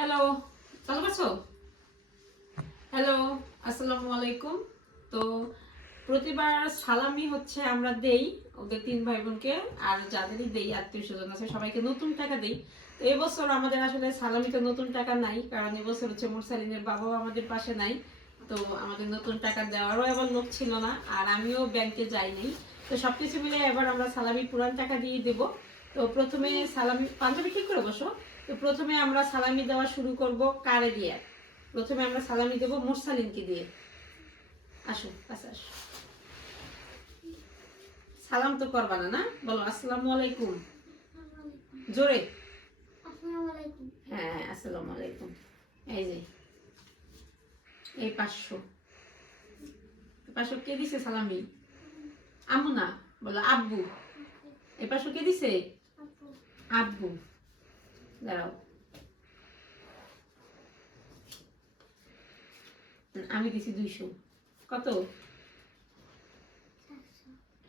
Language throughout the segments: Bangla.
হ্যালো, চালু করছো? হ্যালো, আসসালামু আলাইকুম। তো প্রতিবার সালামি হচ্ছে আমরা দেই ওদের তিন ভাই বোনকে, আর যাদেরই দেই আত্মীয় স্বজন আছে সবাইকে নতুন টাকা দেই। তো এবছর আমাদের আসলে সালামিতে নতুন টাকা নাই, কারণ এবছর হচ্ছে মুরসালিনের বাবাও আমাদের পাশে নাই। তো আমাদের নতুন টাকা দেওয়ারও এবার লোক ছিল না, আর আমিও ব্যাংকে যাই নাই। তো সবকিছু মিলে এবার আমরা সালামি পুরান টাকা দিয়ে দেবো। তো প্রথমে সালামি পাঞ্জাবি ঠিক করে বসো। তো প্রথমে আমরা সালামি দেওয়া শুরু করব কারে দিয়ে। প্রথমে আমরা সালামি দেব মুরসালিনকে দিয়ে। আসো কাছে আসো। সালাম তো করবা না, না? বলো আসসালামু আলাইকুম জোরে। হ্যাঁ, আসসালামু আলাইকুম। এই যে এই 500 500 কে দিছে সালামি? আম্মু না, বলো আব্বু। এই 500 কে দিছে? আব্বু। দাঁড়াও, আমি দিছি 200। কত?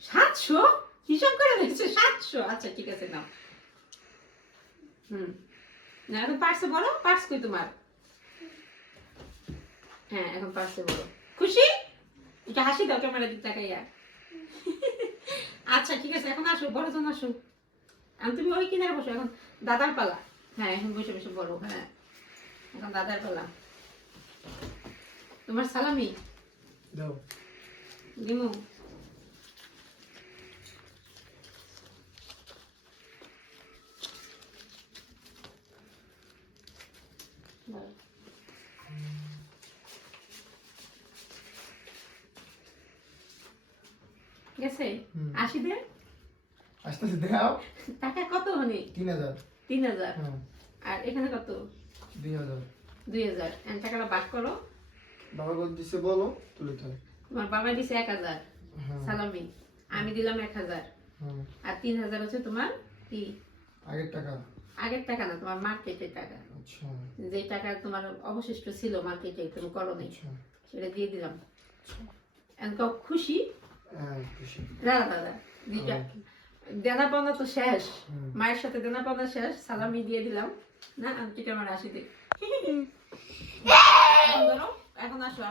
700? হিসাব করে দেখছে 700। আচ্ছা ঠিক আছে, নাও। না, এখন পার্সে বলো, পার্স কই তোমার? হ্যাঁ, এখন পার্সে বলো। খুশি? এটা হাসি দাও ক্যামেরা দিক তাকাইয়া। আচ্ছা ঠিক আছে, এখন আসো, বড় জন আসো। এখন তুমি ওই কিনারে বসো, এখন দাদার পালা। হ্যাঁ, এখন বসে বসে বড়। হ্যাঁ, এখন দাদার পালা। তোমার সালামি দাও। দিমু। গেছে? আসি দে। আস্তে আস্তে দাও। টাকা কত হনি? 3000। 3000। হ্যাঁ, আর এখানে কত? 2000। 2000। এখন টাকাটা ভাগ করো। বাবা কত দিছে বলো, তুলে দাও। তোমার বাবা দিছে 1000 হ্যাঁ। সালামি, আমি দিলাম 1000, হ্যাঁ, আর 3000 হচ্ছে তোমার কি? আগের টাকা। আগের টাকা না, তোমার মার্কেটের টাকা। আচ্ছা যে টাকা তোমার অবশিষ্ট ছিল মার্কেটে, তুমি করো নাই, আচ্ছা। সেটা দিয়ে দিলাম। এখন কও খুশি? হ্যাঁ, খুশি। দাদা দাদা দিটা দেনা পাওনা তো শেষ। হুম। মায়ের সাথে দেনা পাওনা শেষ, সালামি দিয়ে দিলাম। না, আমি ঠিক আমার আসি দেখ। এখন ধরো, এখন আসো।